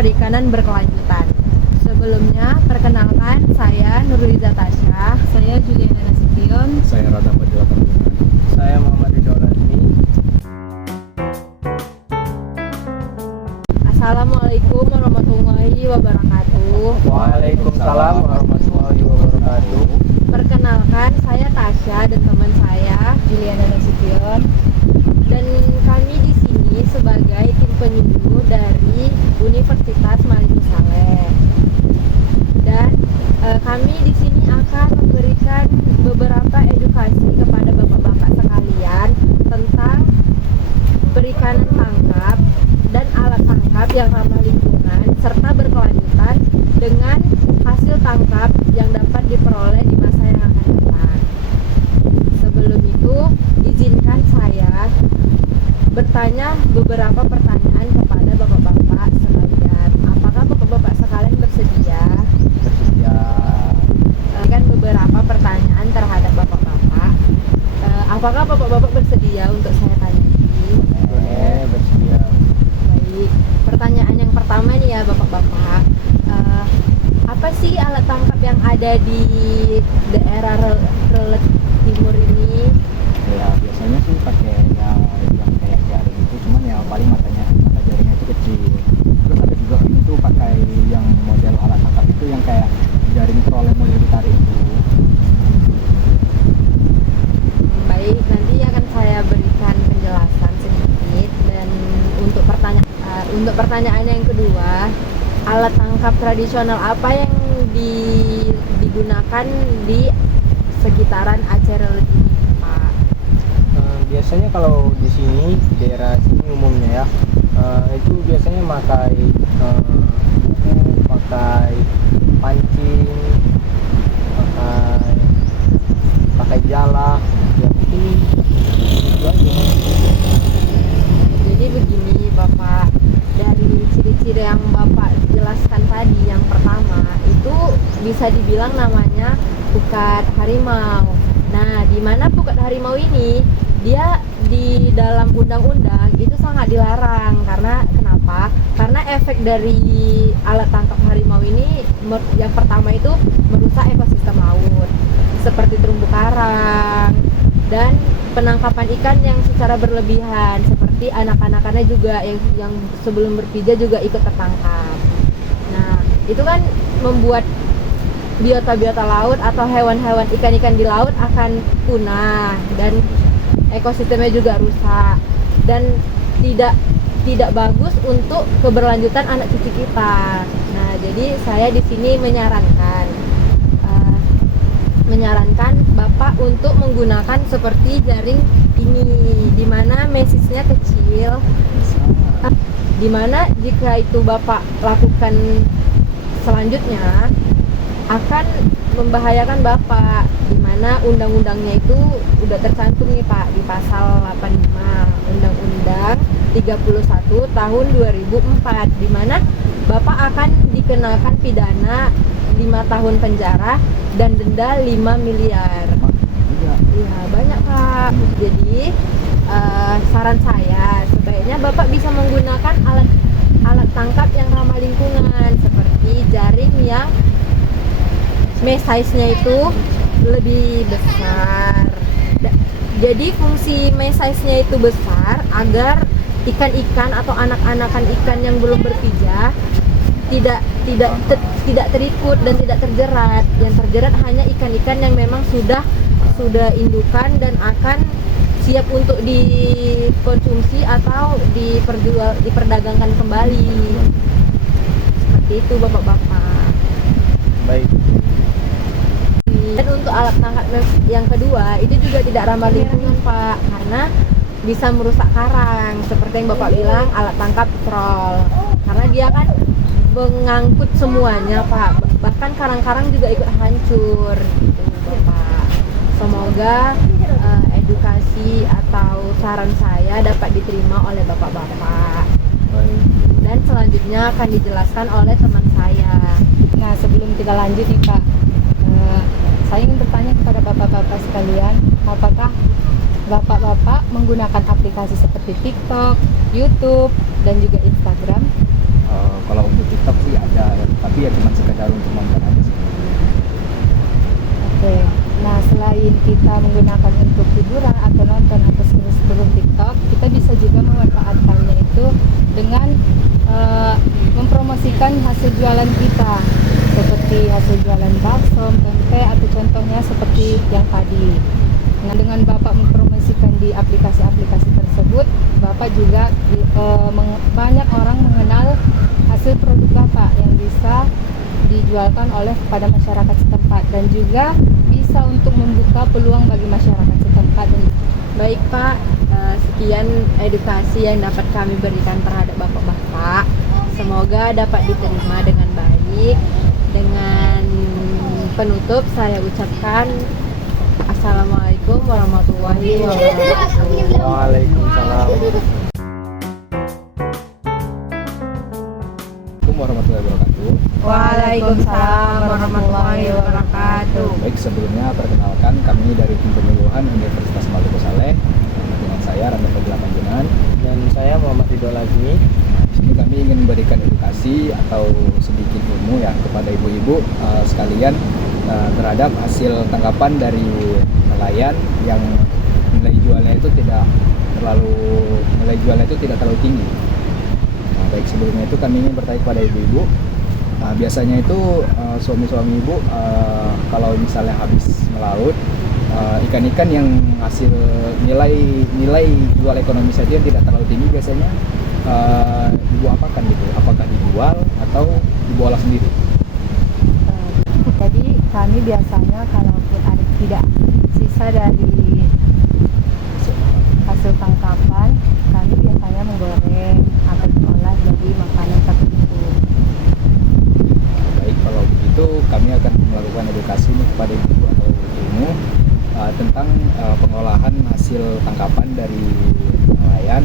perikanan berkelanjutan. Sebelumnya, perkenalkan saya Nurliza Tasya. Saya Juliana Nasution. Saya Radha Fadila Tarungan. Saya Muhammad Ridho Lazmi. Assalamualaikum warahmatullahi wabarakatuh. Waalaikumsalam warahmatullahi wabarakatuh. Perkenalkan, saya Tasya dan teman saya Juliana Nasution. dan kami di sini sebagai tim penyuluh dari Universitas Malingu Saleh. Dan kami di sini akan memberikan beberapa edukasi kepada bapak-bapak sekalian tentang perikanan tangkap dan alat tangkap yang ramah lingkungan serta berkelanjutan dengan hasil tangkap yang dapat diperoleh di masa yang akan datang. Sebelum itu, izinkan saya bertanya beberapa pertanyaan kepada bapak-bapak sekalian. Apakah bapak-bapak sekalian bersedia? Bersedia. Kan beberapa pertanyaan terhadap bapak-bapak. Apakah bapak-bapak bersedia untuk saya tanyai? Bersedia. Baik. Pertanyaan yang pertama nih ya bapak-bapak. Apa sih alat tangkap yang ada di daerah Relek Timur ini? Ya biasanya sih pakai yang kayak jaring itu, cuman ya paling mata jaringnya itu kecil. Terus ada juga ini tuh pakai yang model alat tangkap itu yang kayak jaring trolling model ditarik itu. Baik, nanti akan saya berikan penjelasan sedikit. Dan untuk pertanyaan yang kedua, alat tangkap tradisional apa yang digunakan di sekitaran Aceh Relek ini, Pak? Biasanya kalau di sini, di daerah sini umumnya ya, itu biasanya pakai buku, pakai pancing, pakai jala, ya mungkin itu aja. Jadi begini Bapak, dari ciri-ciri yang Bapak jelaskan tadi, yang pertama itu bisa dibilang namanya pukat harimau. Nah, di mana pukat harimau ini dia di dalam undang-undang itu sangat dilarang. Karena kenapa? Karena efek dari alat tangkap harimau ini yang pertama itu merusak ekosistem laut seperti terumbu karang dan penangkapan ikan yang secara berlebihan, seperti anak-anakannya juga yang sebelum berpijak juga ikut tertangkap. Nah, itu kan membuat biota-biota laut atau hewan-hewan ikan-ikan di laut akan punah dan ekosistemnya juga rusak dan tidak bagus untuk keberlanjutan anak cucu kita. Nah, jadi saya di sini menyarankan Bapak untuk menggunakan seperti jaring ini, dimana mesisnya kecil, dimana jika itu Bapak lakukan selanjutnya akan membahayakan Bapak, dimana undang-undangnya itu udah tercantum nih Pak di pasal 85 Undang-Undang 31 tahun 2004, dimana Bapak akan dikenakan pidana 5 tahun penjara dan denda 5 miliar. Iya, banyak Pak. Jadi saran saya sebaiknya Bapak bisa menggunakan alat tangkap yang ramah lingkungan seperti jaring yang size-nya itu lebih besar. Jadi fungsi size-nya itu besar agar ikan-ikan atau anak-anakan ikan yang belum berpijak tidak terikut dan tidak terjerat. Yang terjerat hanya ikan-ikan yang memang sudah indukan dan akan siap untuk dikonsumsi atau diperdagangkan kembali. Seperti itu Bapak-bapak. Baik. Dan untuk alat tangkap yang kedua itu juga tidak ramah lingkungan Pak, karena bisa merusak karang seperti yang Bapak bilang alat tangkap troll, karena dia kan mengangkut semuanya Pak, bahkan karang-karang juga ikut hancur gitu Bapak. Semoga edukasi atau saran saya dapat diterima oleh bapak-bapak. Dan selanjutnya akan dijelaskan oleh teman saya. Nah, sebelum kita lanjut nih Pak, saya ingin bertanya kepada bapak-bapak sekalian, apakah bapak-bapak menggunakan aplikasi seperti TikTok, YouTube, dan juga Instagram? Kalau untuk TikTok sih ada, tapi ya cuma sekedar untuk nonton aja sih. Oke. Nah, selain kita menggunakan untuk hiburan atau nonton atau scroll TikTok, kita bisa juga memanfaatkannya itu dengan mempromosikan hasil jualan kita, seperti hasil jualan bakso, tempe, atau contohnya seperti yang tadi. Nah, dengan Bapak mempromosikan di aplikasi-aplikasi tersebut, Bapak juga banyak orang mengenal hasil produk Bapak yang bisa dijualkan oleh kepada masyarakat setempat, dan juga bisa untuk membuka peluang bagi masyarakat setempat. Baik Pak, sekian edukasi yang dapat kami berikan terhadap bapak-bapak. Semoga dapat diterima dengan baik. Dengan penutup saya ucapkan Assalamualaikum warahmatullahi wabarakatuh. Waalaikumsalam. Warahmatullahi wabarakatuh. Waalaikumsalam warahmatullahi wabarakatuh. Baik, sebelumnya perkenalkan kami dari tim penyuluhan Universitas Maluku Saleh dengan saya Randa Fadila Panjenengan. Dan saya Muhammad Ridho Lazmi. Di sini kami ingin memberikan edukasi atau sedikit ilmu ya kepada ibu-ibu sekalian terhadap hasil tangkapan dari nelayan yang nilai jualnya itu tidak terlalu tinggi. Nah, baik, sebelumnya itu kami ingin bertanya kepada ibu-ibu. Nah, biasanya itu suami-suami ibu kalau misalnya habis melaut ikan-ikan yang hasil nilai jual ekonomi saja yang tidak terlalu tinggi, biasanya ibu apakan gitu? Apakah dijual atau ibu olah sendiri? Jadi kami biasanya kalaupun ada tidak sisa dari hasil tangkapan, kami biasanya menggoreng atau diolah jadi makanan tertentu. Baik, kalau begitu kami akan melakukan edukasi nih kepada ibu atau ilmu tentang pengolahan hasil tangkapan dari nelayan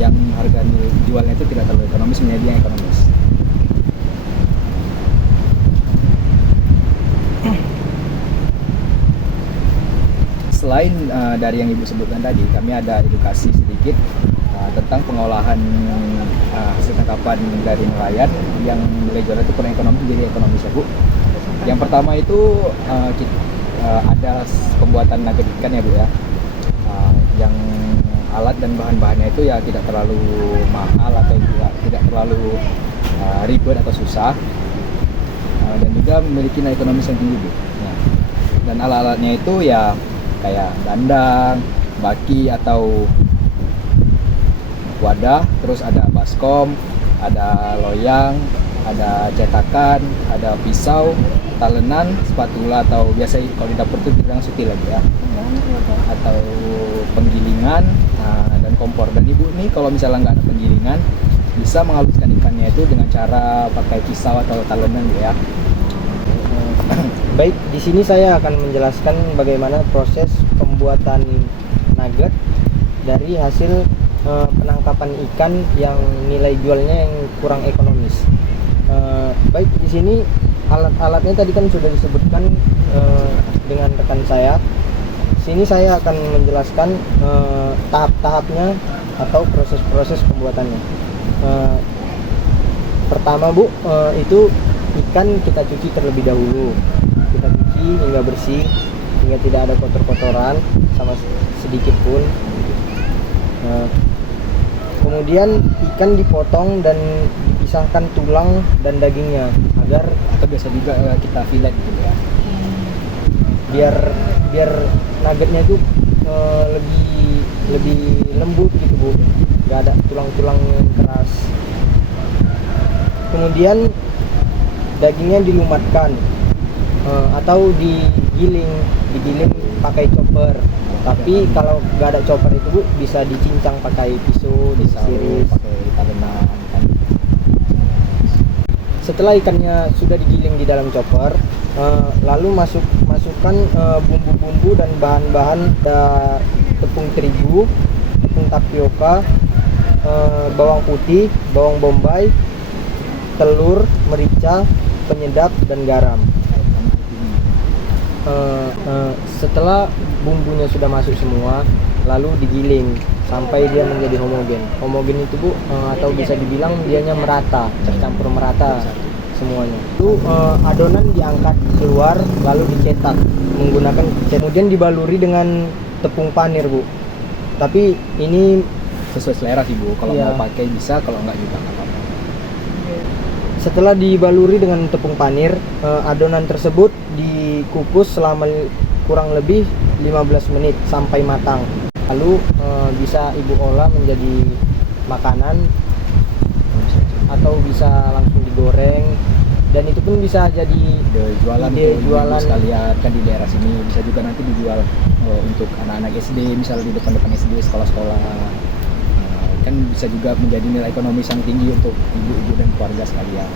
yang harga jualnya itu tidak terlalu ekonomis menjadi yang ekonomis. Selain dari yang ibu sebutkan tadi, kami ada edukasi sedikit tentang pengolahan hasil tangkapan dari nelayan yang nilai jualnya itu kurang ekonomis menjadi ekonomis ya Bu. Yang pertama itu ada pembuatan nugget ikan ya Bu ya, yang alat dan bahan-bahannya itu ya tidak terlalu mahal atau juga tidak terlalu ribet atau susah, dan juga memiliki nilai ekonomis yang tinggi Bu. Nah, dan alat-alatnya itu ya kayak dandang, baki atau wadah, terus ada baskom, ada loyang, ada cetakan, ada pisau, talenan, spatula atau biasa kalau di dapur itu bilang sutil lagi ya, atau penggilingan, dan kompor. Dan ibu nih kalau misalnya nggak ada penggilingan, bisa menghaluskan ikannya itu dengan cara pakai pisau atau talenan ya. Baik, di sini saya akan menjelaskan bagaimana proses pembuatan nugget dari hasil penangkapan ikan yang nilai jualnya yang kurang ekonomis. Baik, di sini alat-alatnya tadi kan sudah disebutkan dengan rekan saya. Sini saya akan menjelaskan tahap-tahapnya atau proses-proses pembuatannya. Pertama Bu, itu ikan kita cuci terlebih dahulu. Kita cuci hingga bersih, hingga tidak ada kotor-kotoran sama sedikit pun. Kemudian ikan dipotong dan dipisahkan tulang dan dagingnya agar, Atau biasa juga kita fillet gitu ya. biar nuggetnya itu lebih lembut gitu Bu, nggak ada tulang-tulang yang keras. Kemudian dagingnya dilumatkan atau digiling pakai chopper. Tapi kalau nggak ada chopper itu Bu, bisa dicincang pakai pisau, disiris. Pakai talenan kan. Setelah ikannya sudah digiling di dalam chopper, lalu masukkan bumbu-bumbu dan bahan-bahan, tepung terigu, tepung tapioka, bawang putih, bawang bombay, telur, merica, penyedap, dan garam. Setelah bumbunya sudah masuk semua, lalu digiling sampai dia menjadi homogen. Homogen itu Bu, atau bisa dibilang dianya merata, tercampur merata semuanya. Itu adonan diangkat keluar lalu dicetak menggunakan kemudian dibaluri dengan tepung panir Bu. Tapi ini Sesuai selera sih Bu, kalau Iya. mau pakai bisa, kalau nggak juga nggak apa-apa. setelah dibaluri dengan tepung panir, adonan tersebut dikukus selama kurang lebih 15 menit sampai matang. Lalu bisa Ibu olah menjadi makanan atau bisa langsung digoreng, dan itu pun bisa jadi Ide jualan Ide tuh, jualan. ibu sekalian kan di daerah sini, bisa juga nanti dijual untuk anak-anak SD, misalnya di depan-depan SD, sekolah-sekolah. Kan bisa juga menjadi nilai ekonomis yang tinggi untuk ibu-ibu dan keluarga sekalian.